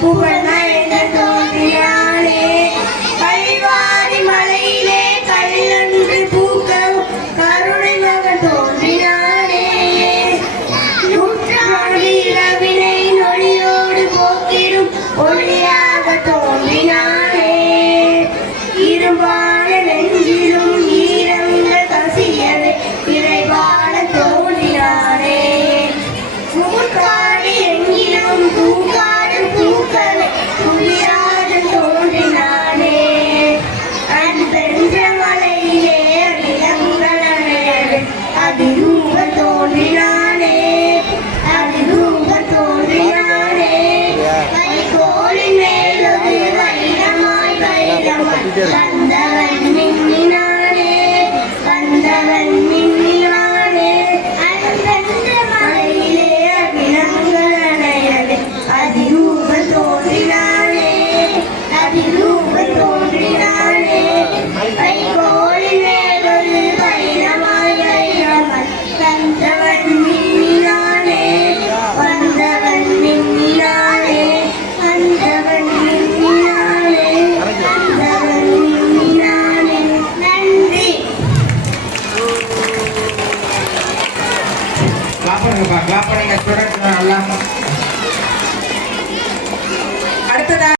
புகழ் மறைந்து தோன்றினானே கல்வாரி மலையிலே கல்லன்று பூக்கவும் கருணை மகன் தோன்றினானே நூற்றாண்டு இரவினை நொடியோடு போக்கிடும் ஒளியாக தோன்றினானே இரும்பான நெஞ்சிலும் ஈரங்கள் கசியவே இறைவாழ தோன்றினானே மூக்காடு எங்கிலும் பூக்காடும் பூக்களை புதிராக தோன்றினானே அன்பென்ற மலையிலே விலங்குகள் அணையவே அதிரூப தோன்றினானே அதிரூப தோன்றினானே வைகோலின் மேலொரு வைரமாய் வைரமாய் வந்தவன் மின்னினானே வந்தவன் மின்னினானே அன்பென்ற மலையிலே விலங்குகள் அணையவே அதிரூப தோன்றினானே அதிரூப தோன்றினானே வைகோலின் மேலொரு வைரமாய் வைரமாய் வந்தவன் மின்னினானே வந்தவன் மின்னினானே வந்தவன் மின்னினானே வந்தவன் மின்னினானே. நன்றி. கிளாப் பண்ணுங்க ஸ்டூடெண்ட்ஸ் நல்லா. அடுத்ததா